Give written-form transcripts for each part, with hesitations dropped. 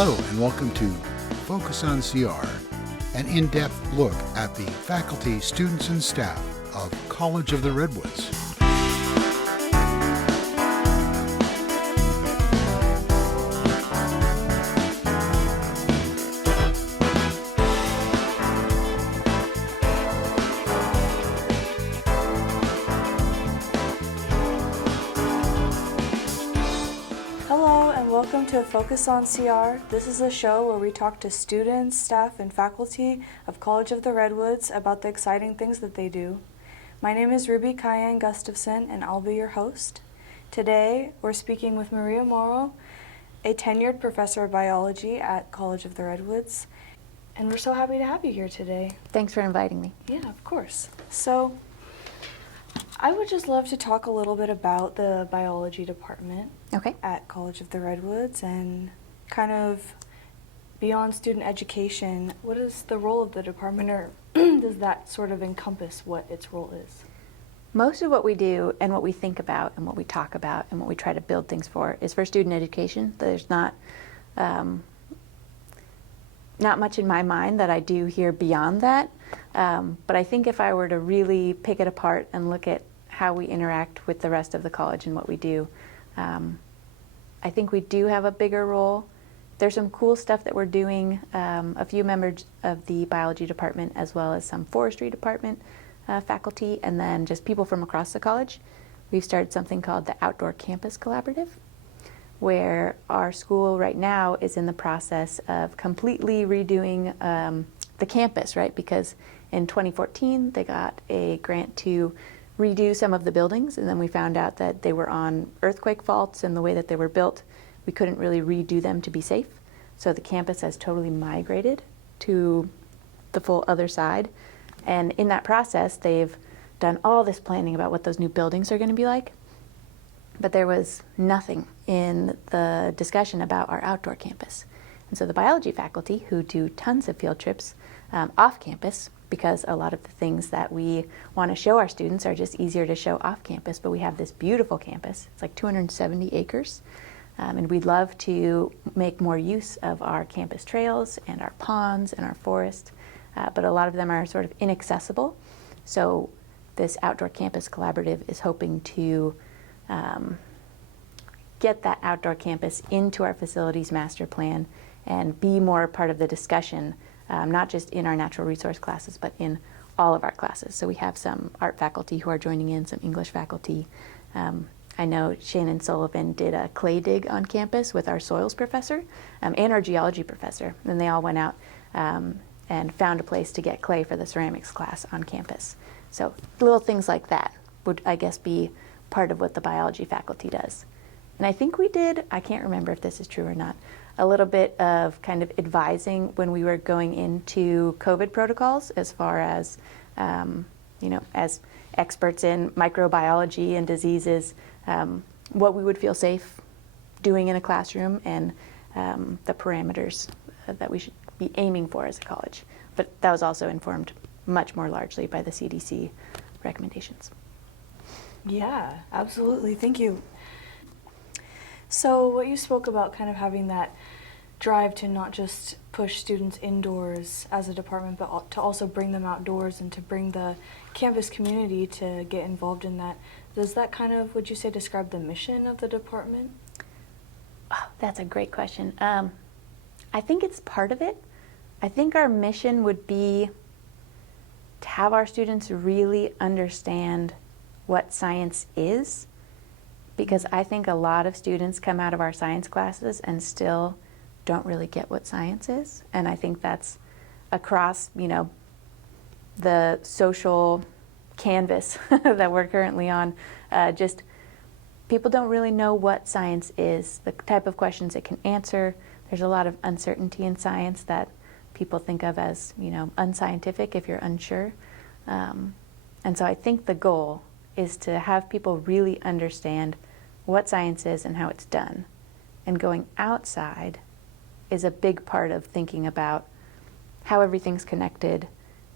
Hello and welcome to Focus on CR, an in-depth look at the faculty, students, and staff of College of the Redwoods. Welcome to Focus on CR. This is a show where we talk to students, staff, and faculty of College of the Redwoods about the exciting things that they do. My name is Ruby Gustafson, and I'll be your host. Today, we're speaking with Morrow, a tenured professor of biology at College of the Redwoods, and we're so happy to have you here today. Thanks for inviting me. Yeah, of course. So, I would just love to talk a little bit about the biology department at College of the Redwoods and kind of beyond student education. What is the role of the department, or does that sort of encompass what its role is? Most of what we do and what we think about and what we talk about and what we try to build things for is for student education. There's not much in my mind that I do here beyond that. But I think if I were to really pick it apart and look at how we interact with the rest of the college and what we do, I think we do have a bigger role. There's some cool stuff that we're doing. A few members of the biology department, as well as some forestry department faculty, and then just people from across the college. We've started something called the Outdoor Campus Collaborative, where our school right now is in the process of completely redoing the campus, right? Because in 2014, they got a grant to redo some of the buildings, and then we found out that they were on earthquake faults, and the way that they were built, we couldn't really redo them to be safe. So the campus has totally migrated to the full other side. And in that process, they've done all this planning about what those new buildings are going to be like. But there was nothing in the discussion about our outdoor campus. And so the biology faculty, who do tons of field trips off campus, because a lot of the things that we want to show our students are just easier to show off campus, but we have this beautiful campus. It's like 270 acres, and we'd love to make more use of our campus trails and our ponds and our forest, but a lot of them are sort of inaccessible. So this Outdoor Campus Collaborative is hoping to get that outdoor campus into our facilities master plan and be more part of the discussion, not just in our natural resource classes, but in all of our classes. So we have some art faculty who are joining in, some English faculty. I know Shannon Sullivan did a clay dig on campus with our soils professor and our geology professor. And they all went out and found a place to get clay for the ceramics class on campus. So little things like that would, I guess, be part of what the biology faculty does. And I think we did, I can't remember if this is true or not, a little bit of kind of advising when we were going into COVID protocols, as far as, as experts in microbiology and diseases, what we would feel safe doing in a classroom and the parameters that we should be aiming for as a college. But that was also informed much more largely by the CDC recommendations. Yeah, absolutely. Thank you. So what you spoke about, kind of having that drive to not just push students indoors as a department, but to also bring them outdoors and to bring the campus community to get involved in that. Does that kind of, would you say, describe the mission of the department? Oh, that's a great question. I think it's part of it. I think our mission would be to have our students really understand what science is, because I think a lot of students come out of our science classes and still don't really get what science is. And I think that's across, the social canvas that we're currently on. Just people don't really know what science is, the type of questions it can answer. There's a lot of uncertainty in science that people think of as, unscientific if you're unsure. And so I think the goal is to have people really understand what science is and how it's done. And going outside is a big part of thinking about how everything's connected,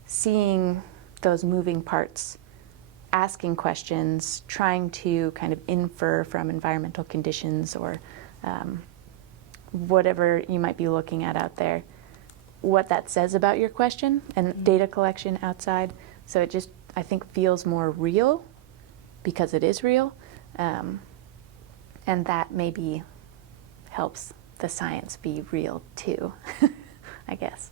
seeing those moving parts, asking questions, trying to kind of infer from environmental conditions or whatever you might be looking at out there, what that says about your question, and data collection outside. So it just, I think, feels more real because it is real. And that maybe helps the science be real too, I guess.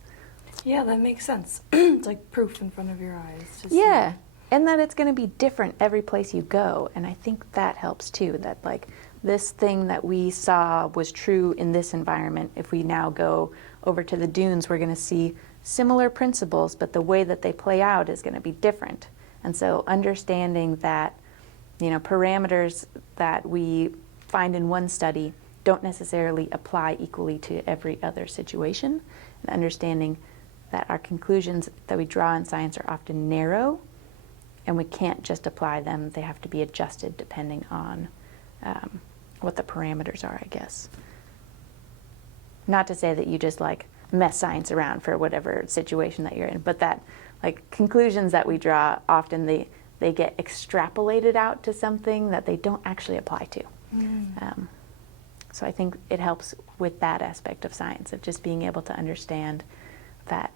Yeah, that makes sense. It's like proof in front of your eyes. Yeah, and that it's going to be different every place you go. And I think that helps too, that like this thing that we saw was true in this environment. If we now go over to the dunes, we're going to see similar principles, but the way that they play out is going to be different. And so understanding that, parameters that we find in one study don't necessarily apply equally to every other situation, and understanding that our conclusions that we draw in science are often narrow, and we can't just apply them. They have to be adjusted depending on what the parameters are, I guess. Not to say that you just like mess science around for whatever situation that you're in, but that like conclusions that we draw, often they get extrapolated out to something that they don't actually apply to. So I think it helps with that aspect of science, of just being able to understand that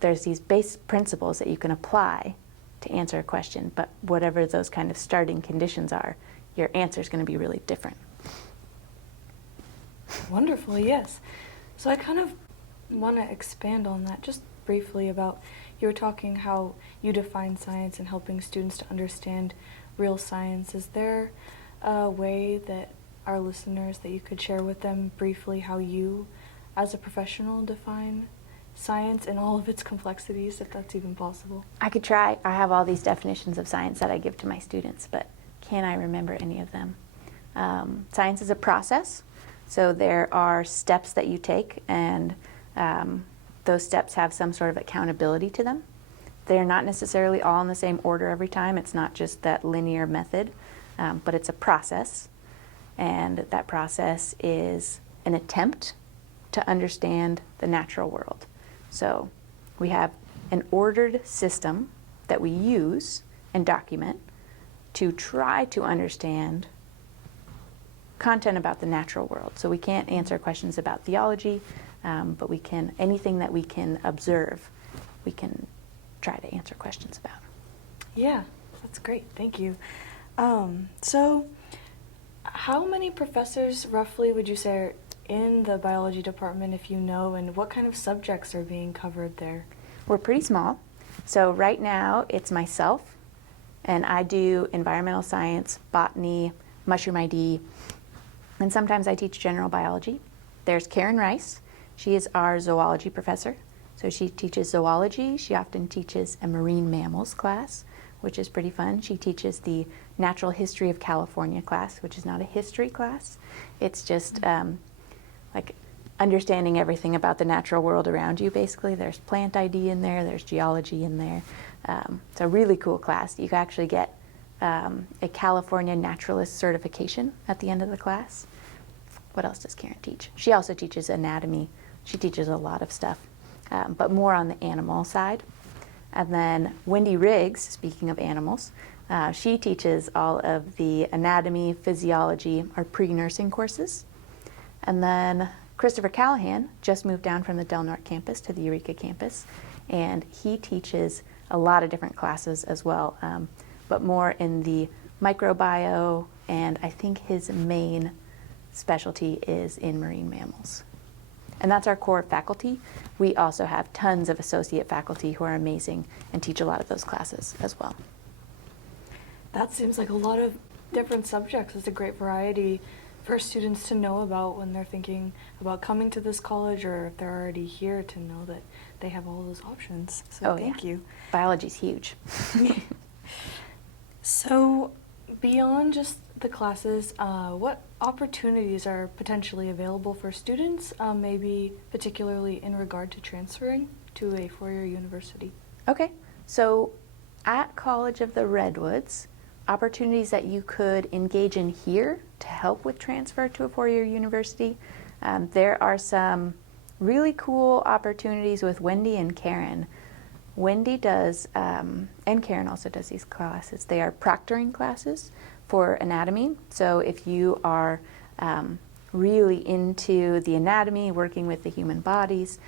there's these base principles that you can apply to answer a question, but whatever those kind of starting conditions are, your answer is going to be really different. Wonderful, yes. So I kind of want to expand on that just briefly about, you were talking how you define science and helping students to understand real science. Is there a way that our listeners, that you could share with them briefly how you, as a professional, define science in all of its complexities, if that's even possible? I could try. I have all these definitions of science that I give to my students, but can I remember any of them? Science is a process, so there are steps that you take, and those steps have some sort of accountability to them. They're not necessarily all in the same order every time. It's not just that linear method, but it's a process, and that process is an attempt to understand the natural world. So we have an ordered system that we use and document to try to understand content about the natural world. So we can't answer questions about theology, but we can, anything that we can observe, we can try to answer questions about. Yeah, that's great. Thank you. So how many professors roughly would you say are in the biology department, if you know, and what kind of subjects are being covered there? We're pretty small. So right now it's myself, and I do environmental science, botany, mushroom ID, and sometimes I teach general biology. There's Karen Rice. She is our zoology professor. So she teaches zoology. She often teaches a marine mammals class, which is pretty fun. She teaches the natural history of California class, which is not a history class. It's just like understanding everything about the natural world around you, basically. There's plant ID in there, there's geology in there. It's a really cool class. You can actually get a California naturalist certification at the end of the class. What else does Karen teach? She also teaches anatomy. She teaches a lot of stuff, but more on the animal side. And then Wendy Riggs, speaking of animals, she teaches all of the anatomy, physiology, or pre-nursing courses. And then Christopher Callahan just moved down from the Del Norte campus to the Eureka campus, and he teaches a lot of different classes as well, but more in the microbio, and I think his main specialty is in marine mammals. And that's our core faculty. We also have tons of associate faculty who are amazing and teach a lot of those classes as well. That seems like a lot of different subjects. It's a great variety for students to know about when they're thinking about coming to this college, or if they're already here, to know that they have all those options. So thank you. Biology's huge. So beyond just the classes, what opportunities are potentially available for students, maybe particularly in regard to transferring to a four-year university? Okay, so at College of the Redwoods, opportunities that you could engage in here to help with transfer to a four-year university. There are some really cool opportunities with Wendy and Karen. Wendy does, and Karen also does these classes. They are proctoring classes for anatomy. So if you are really into the anatomy, working with the human bodies.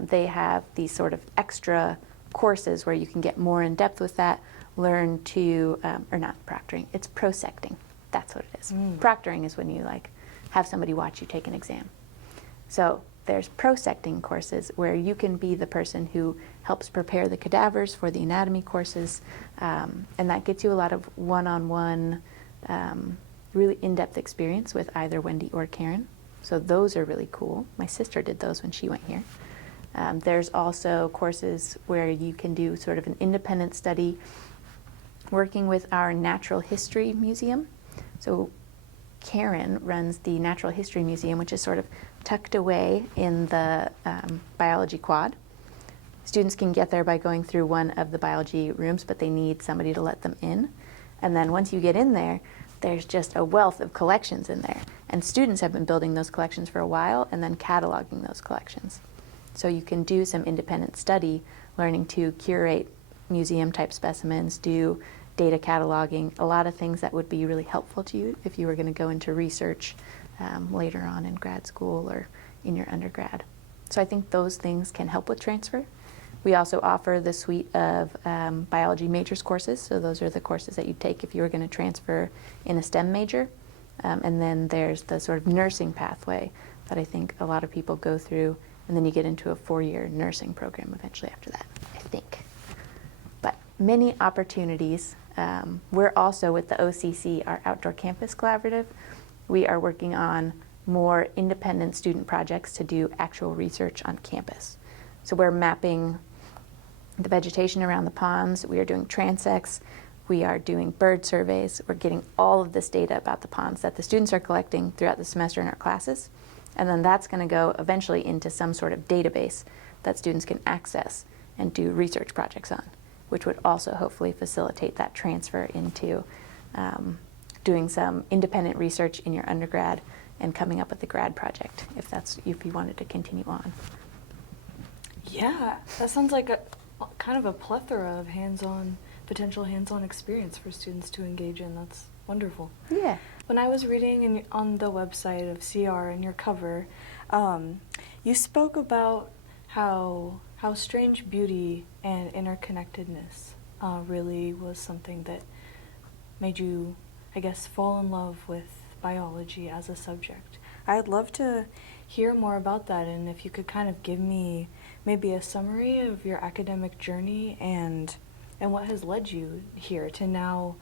They have these sort of extra courses where you can get more in depth with that, learn to, or not proctoring, it's prosecting. That's what it is. Proctoring is when you like have somebody watch you take an exam. So there's prosecting courses where you can be the person who helps prepare the cadavers for the anatomy courses, and that gets you a lot of one-on-one, really in-depth experience with either Wendy or Karen. So those are really cool. My sister did those when she went here. There's also courses where you can do sort of an independent study working with our Natural History Museum. So Karen runs the Natural History Museum, which is sort of tucked away in the biology quad. Students can get there by going through one of the biology rooms, but they need somebody to let them in. And then once you get in there, there's just a wealth of collections in there. And students have been building those collections for a while and then cataloging those collections. So you can do some independent study, learning to curate museum-type specimens, do data cataloging, a lot of things that would be really helpful to you if you were going to go into research later on in grad school or in your undergrad. So I think those things can help with transfer. We also offer the suite of biology majors courses, so those are the courses that you take if you were going to transfer in a STEM major. And then there's the sort of nursing pathway that I think a lot of people go through, and then you get into a 4-year nursing program eventually after that, I think. But many opportunities. We're also with the OCC, our Outdoor Campus Collaborative. We are working on more independent student projects to do actual research on campus. So we're mapping the vegetation around the ponds. We are doing transects. We are doing bird surveys. We're getting all of this data about the ponds that the students are collecting throughout the semester in our classes. And then that's going to go eventually into some sort of database that students can access and do research projects on, which would also hopefully facilitate that transfer into doing some independent research in your undergrad and coming up with a grad project if you wanted to continue on. Yeah, that sounds like a kind of a plethora of potential hands-on experience for students to engage in. That's wonderful. Yeah. When I was reading on the website of CR in your cover, you spoke about how strange beauty and interconnectedness really was something that made you, I guess, fall in love with biology as a subject. I'd love to hear more about that, and if you could kind of give me maybe a summary of your academic journey and what has led you here to now.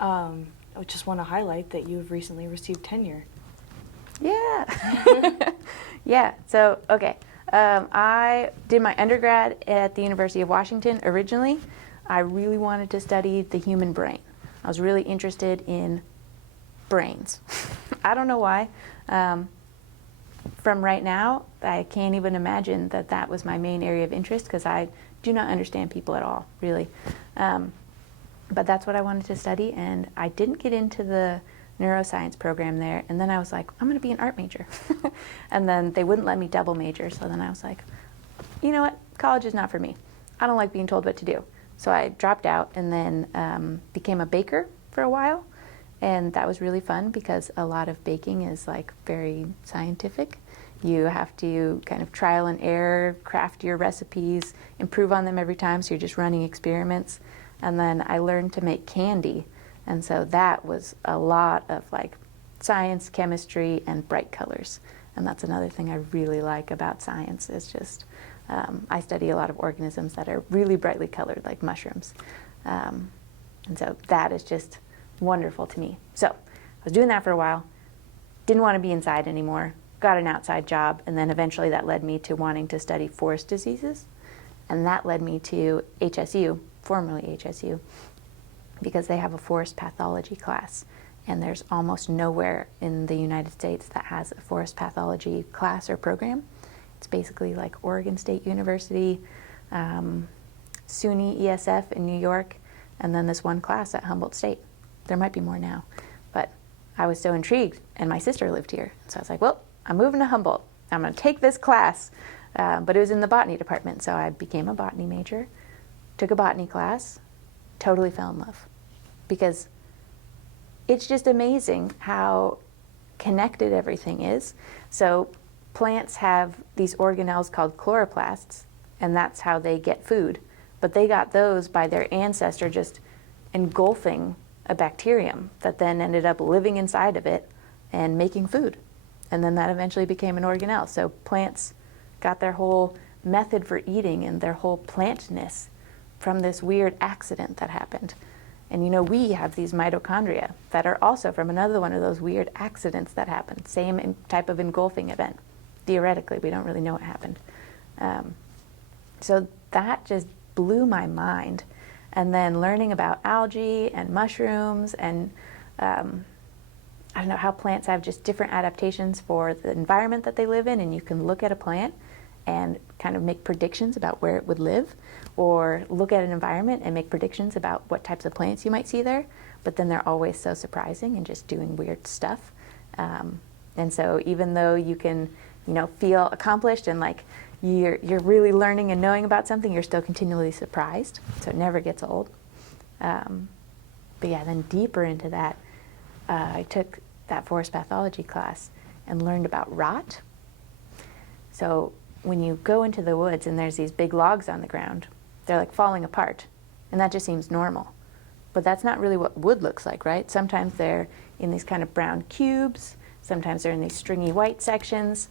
I just want to highlight that you've recently received tenure. Yeah. Yeah. So, okay. I did my undergrad at the University of Washington originally. I really wanted to study the human brain. I was really interested in brains. I don't know why. From right now, I can't even imagine that was my main area of interest because I do not understand people at all, really. But that's what I wanted to study, and I didn't get into the neuroscience program there, and then I was like, I'm going to be an art major. And then they wouldn't let me double major, so then I was like, you know what, college is not for me. I don't like being told what to do. So I dropped out and then became a baker for a while, and that was really fun because a lot of baking is like very scientific. You have to kind of trial and error, craft your recipes, improve on them every time, so you're just running experiments. And then I learned to make candy, and so that was a lot of like science, chemistry, and bright colors. And that's another thing I really like about science is just I study a lot of organisms that are really brightly colored, like mushrooms. And so that is just wonderful to me. So I was doing that for a while, didn't want to be inside anymore, got an outside job, and then eventually that led me to wanting to study forest diseases. And that led me to HSU, formerly HSU, because they have a forest pathology class. And there's almost nowhere in the United States that has a forest pathology class or program. It's basically like Oregon State University, SUNY ESF in New York, and then this one class at Humboldt State. There might be more now, but I was so intrigued, and my sister lived here. So I was like, well, I'm moving to Humboldt. I'm going to take this class. But it was in the botany department, so I became a botany major, took a botany class, totally fell in love. Because it's just amazing how connected everything is. So plants have these organelles called chloroplasts, and that's how they get food. But they got those by their ancestor just engulfing a bacterium that then ended up living inside of it and making food. And then that eventually became an organelle. So plants got their whole method for eating and their whole plantness from this weird accident that happened. And you know, we have these mitochondria that are also from another one of those weird accidents that happened. Same type of engulfing event. Theoretically, we don't really know what happened. So that just blew my mind. And then learning about algae and mushrooms and I don't know, how plants have just different adaptations for the environment that they live in, and you can look at a plant and kind of make predictions about where it would live, or look at an environment and make predictions about what types of plants you might see there, but then they're always so surprising and just doing weird stuff. And so even though you can, you know, feel accomplished and like you're really learning and knowing about something, you're still continually surprised, so it never gets old. But yeah, then deeper into that, I took that forest pathology class and learned about rot. So when you go into the woods and there's these big logs on the ground, they're like falling apart, and that just seems normal. But that's not really what wood looks like, right? Sometimes they're in these kind of brown cubes, sometimes they're in these stringy white sections,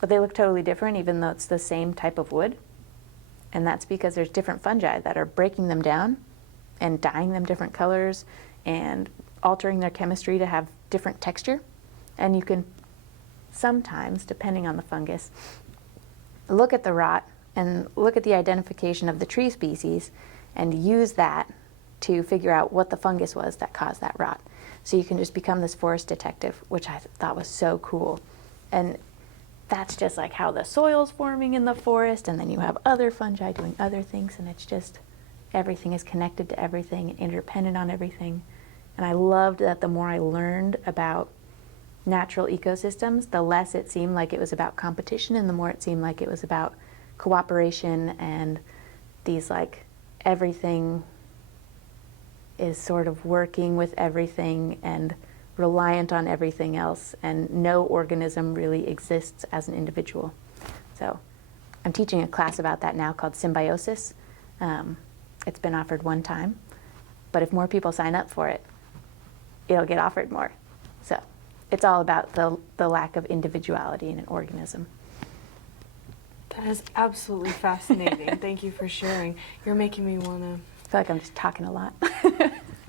but they look totally different even though it's the same type of wood. And that's because there's different fungi that are breaking them down and dyeing them different colors and altering their chemistry to have different texture. And you can sometimes, depending on the fungus, look at the rot and look at the identification of the tree species and use that to figure out what the fungus was that caused that rot. So you can just become this forest detective, which I thought was so cool. And that's just like how the soil's forming in the forest, and then you have other fungi doing other things, and it's just everything is connected to everything and interdependent on everything. And I loved that the more I learned about natural ecosystems, the less it seemed like it was about competition, and the more it seemed like it was about cooperation and these like everything is sort of working with everything and reliant on everything else, and no organism really exists as an individual. So I'm teaching a class about that now called Symbiosis. It's been offered one time, but if more people sign up for it, it'll get offered more. So it's all about the lack of individuality in an organism. That is absolutely fascinating. Thank you for sharing. You're making me want to... I feel like I'm just talking a lot.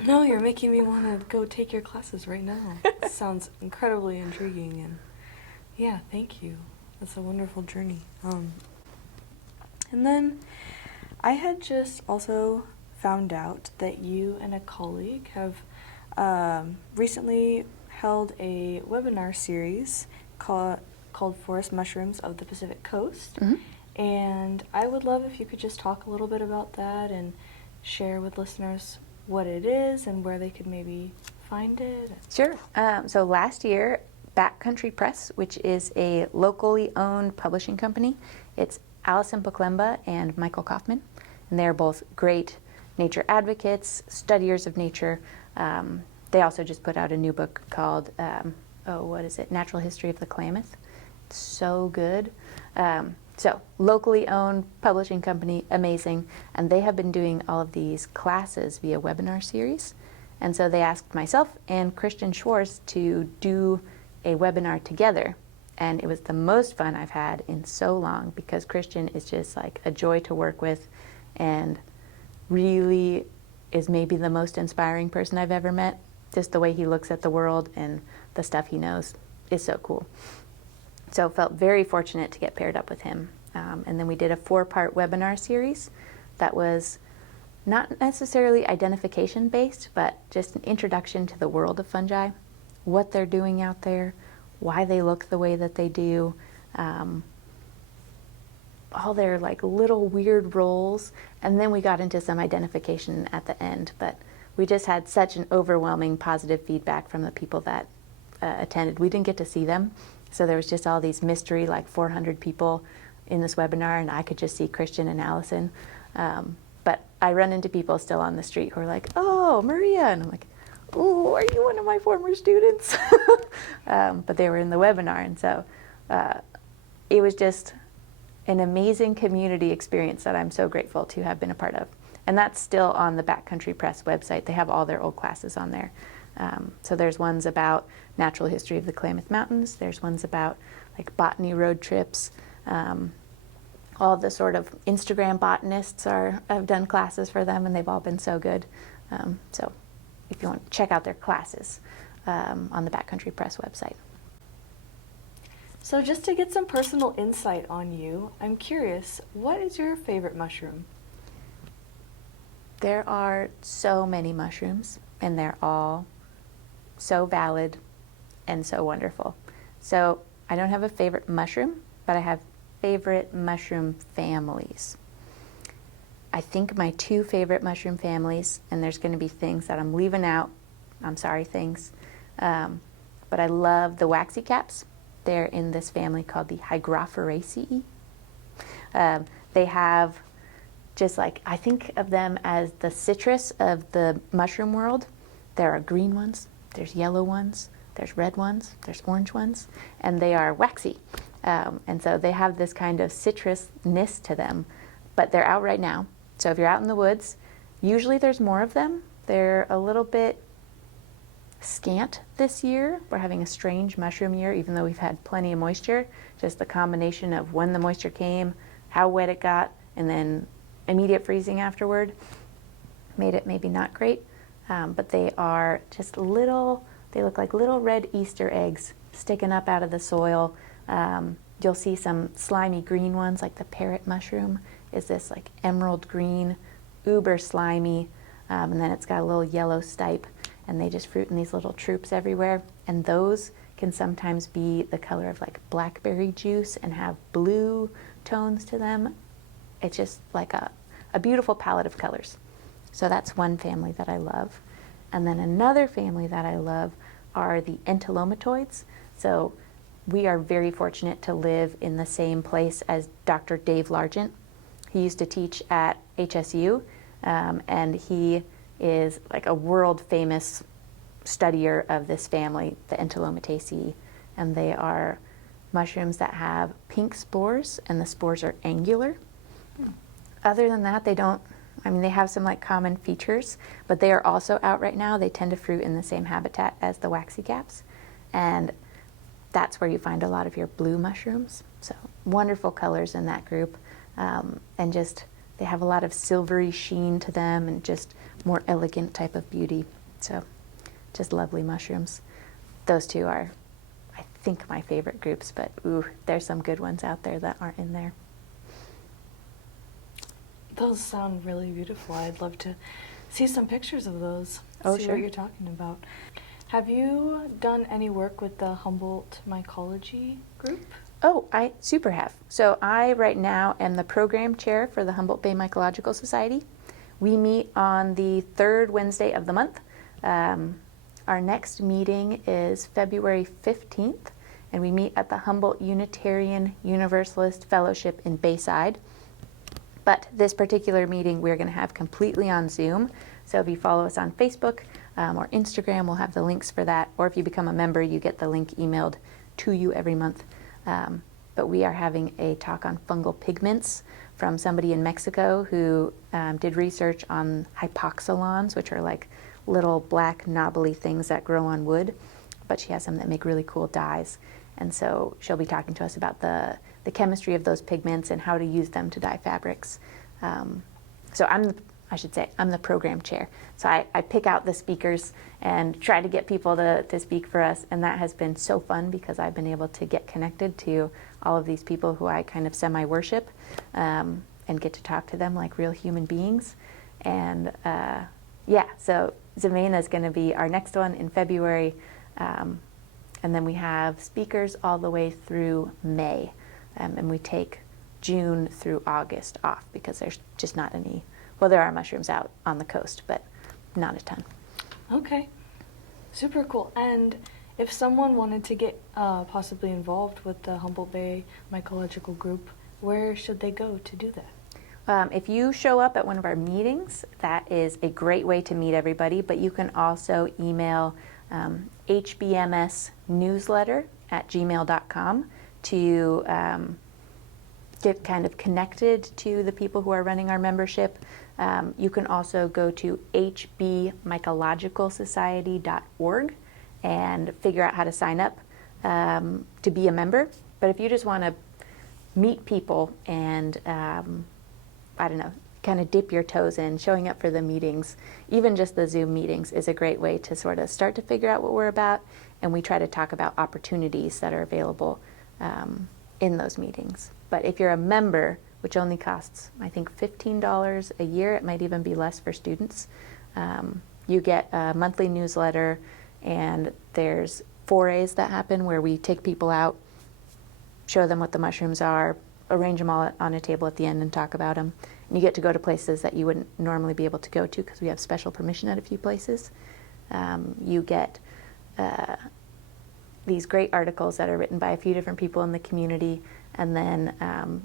No, you're making me want to go take your classes right now. It sounds incredibly intriguing, and yeah, thank you. That's a wonderful journey. And then I had just also found out that you and a colleague have recently held a webinar series called Forest Mushrooms of the Pacific Coast. Mm-hmm. And I would love if you could just talk a little bit about that and share with listeners what it is and where they could maybe find it. Sure. So last year, Backcountry Press, which is a locally owned publishing company, it's Allison Poklemba and Michael Kaufman, and they're both great nature advocates, studiers of nature. They also just put out a new book called, Natural History of the Klamath. It's so good. So locally owned publishing company, amazing, and they have been doing all of these classes via webinar series. And so they asked myself and Christian Schwartz to do a webinar together, and it was the most fun I've had in so long, because Christian is just like a joy to work with and really is maybe the most inspiring person I've ever met. Just the way he looks at the world and the stuff he knows is so cool. So felt very fortunate to get paired up with him. And then we did a 4-part webinar series that was not necessarily identification based, but just an introduction to the world of fungi, what they're doing out there, why they look the way that they do, all their like little weird roles. And then we got into some identification at the end, but we just had such an overwhelming positive feedback from the people that attended. We didn't get to see them, so there was just all these mystery, like 400 people in this webinar, and I could just see Christian and Allison. But I run into people still on the street who are like, "Oh, Maria," and I'm like, ooh, are you one of my former students? But they were in the webinar, and so it was just an amazing community experience that I'm so grateful to have been a part of. And that's still on the Backcountry Press website. They have all their old classes on there. So there's ones about natural history of the Klamath Mountains. There's ones about like botany road trips. All the sort of Instagram botanists have done classes for them, and they've all been so good. So if you want to check out their classes on the Backcountry Press website. So just to get some personal insight on you, I'm curious, what is your favorite mushroom? There are so many mushrooms, and they're all so valid and so wonderful. So I don't have a favorite mushroom, but I have favorite mushroom families. I think my two favorite mushroom families, and there's going to be things that I'm leaving out, I'm sorry, things, but I love the waxy caps. They're in this family called the Hygropheraceae. They have just like, I think of them as the citrus of the mushroom world. There are green ones, there's yellow ones, there's red ones, there's orange ones, and they are waxy. And so they have this kind of citrusness to them, but they're out right now. So if you're out in the woods, usually there's more of them. They're a little bit scant this year. We're having a strange mushroom year, even though we've had plenty of moisture. Just the combination of when the moisture came, how wet it got, and then immediate freezing afterward made it maybe not great. But they are just little, they look like little red Easter eggs sticking up out of the soil. You'll see some slimy green ones, like the parrot mushroom is this like emerald green, uber slimy, and then it's got a little yellow stipe, and they just fruit in these little troops everywhere. And those can sometimes be the color of like blackberry juice and have blue tones to them. It's just like a beautiful palette of colors. So that's one family that I love. And then another family that I love are the entelomatoids. So we are very fortunate to live in the same place as Dr. Dave Largent. He used to teach at HSU, and he is like a world famous studier of this family, the Entelomataceae. And they are mushrooms that have pink spores, and the spores are angular. Other than that, they have some like common features, but they are also out right now. They tend to fruit in the same habitat as the waxy caps, and that's where you find a lot of your blue mushrooms. So wonderful colors in that group, and just they have a lot of silvery sheen to them and just more elegant type of beauty. So just lovely mushrooms. Those two are, I think, my favorite groups, but ooh, there's some good ones out there that aren't in there. Those sound really beautiful. I'd love to see some pictures of those. Oh, see sure. what you're talking about. Have you done any work with the Humboldt mycology group? Oh, I super have. So I right now am the program chair for the Humboldt Bay Mycological Society. We meet on the third Wednesday of the month. Our next meeting is February 15th, and we meet at the Humboldt Unitarian Universalist Fellowship in Bayside. But this particular meeting we're going to have completely on Zoom. So if you follow us on Facebook or Instagram, we'll have the links for that. Or if you become a member, you get the link emailed to you every month. But we are having a talk on fungal pigments from somebody in Mexico who did research on hypoxylons, which are like little black knobbly things that grow on wood. But she has some that make really cool dyes. And so she'll be talking to us about the chemistry of those pigments and how to use them to dye fabrics. So I'm the program chair. So I pick out the speakers and try to get people to speak for us. And that has been so fun because I've been able to get connected to all of these people who I kind of semi-worship and get to talk to them like real human beings. And so Zemena is going to be our next one in February. And then we have speakers all the way through May. And we take June through August off because there's just not any, well, there are mushrooms out on the coast, but not a ton. Okay, super cool. And if someone wanted to get possibly involved with the Humboldt Bay Mycological Group, where should they go to do that? If you show up at one of our meetings, that is a great way to meet everybody, but you can also email hbmsnewsletter@gmail.com to get kind of connected to the people who are running our membership. You can also go to hbmycologicalsociety.org and figure out how to sign up to be a member. But if you just want to meet people and I don't know, kind of dip your toes in, showing up for the meetings, even just the Zoom meetings is a great way to sort of start to figure out what we're about, and we try to talk about opportunities that are available in those meetings. But if you're a member, which only costs, I think, $15 a year, it might even be less for students, you get a monthly newsletter, and there's forays that happen where we take people out, show them what the mushrooms are, arrange them all on a table at the end and talk about them. And you get to go to places that you wouldn't normally be able to go to because we have special permission at a few places. You get these great articles that are written by a few different people in the community, and then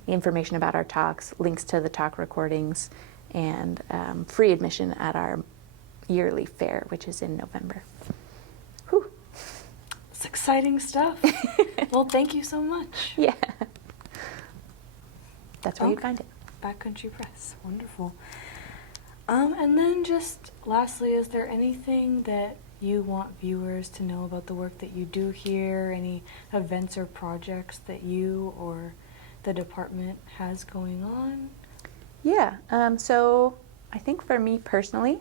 information about our talks, links to the talk recordings, and free admission at our yearly fair, which is in November. Whew. It's exciting stuff. Well, thank you so much. Yeah. That's where you'd find it. Backcountry Press. Wonderful. And then just lastly, is there anything that you want viewers to know about the work that you do here? Any events or projects that you or the department has going on? Yeah. So I think for me personally,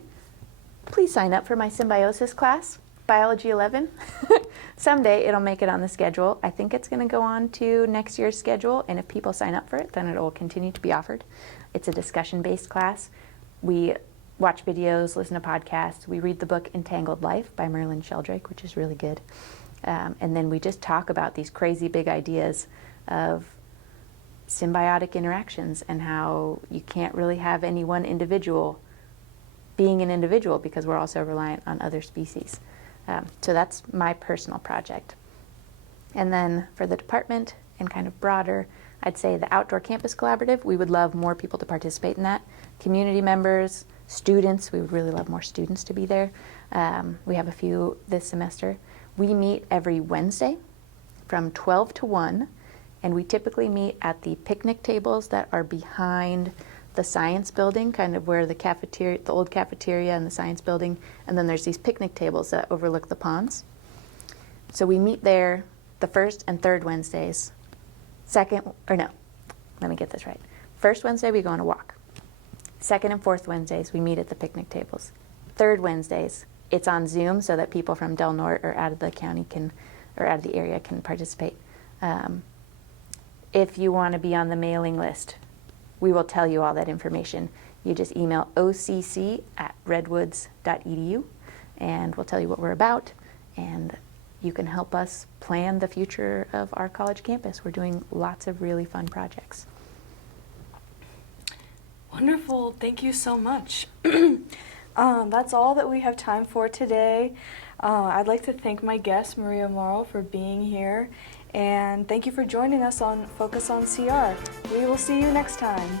please sign up for my symbiosis class, Biology 11. Someday it'll make it on the schedule. I think it's going to go on to next year's schedule, and if people sign up for it, then it will continue to be offered. It's a discussion-based class. We watch videos, listen to podcasts. We read the book Entangled Life by Merlin Sheldrake, which is really good. And then we just talk about these crazy big ideas of symbiotic interactions and how you can't really have any one individual being an individual because we're also reliant on other species. So that's my personal project. And then for the department and kind of broader, I'd say the Outdoor Campus Collaborative, we would love more people to participate in that. Community members, students, we would really love more students to be there. We have a few this semester. We meet every Wednesday from 12 to 1, and we typically meet at the picnic tables that are behind the science building, kind of where the cafeteria, the old cafeteria and the science building, and then there's these picnic tables that overlook the ponds. So we meet there the first and third Wednesdays. Let me get this right. First Wednesday we go on a walk. Second and fourth Wednesdays we meet at the picnic tables. Third Wednesdays it's on Zoom so that people from Del Norte or out of the county or out of the area can participate. If you want to be on the mailing list, we will tell you all that information. You just email occ@redwoods.edu, and we'll tell you what we're about, and you can help us plan the future of our college campus. We're doing lots of really fun projects. Wonderful. Thank you so much. That's all that we have time for today. I'd like to thank my guest, Maria Morrow, for being here. And thank you for joining us on Focus on CR. We will see you next time.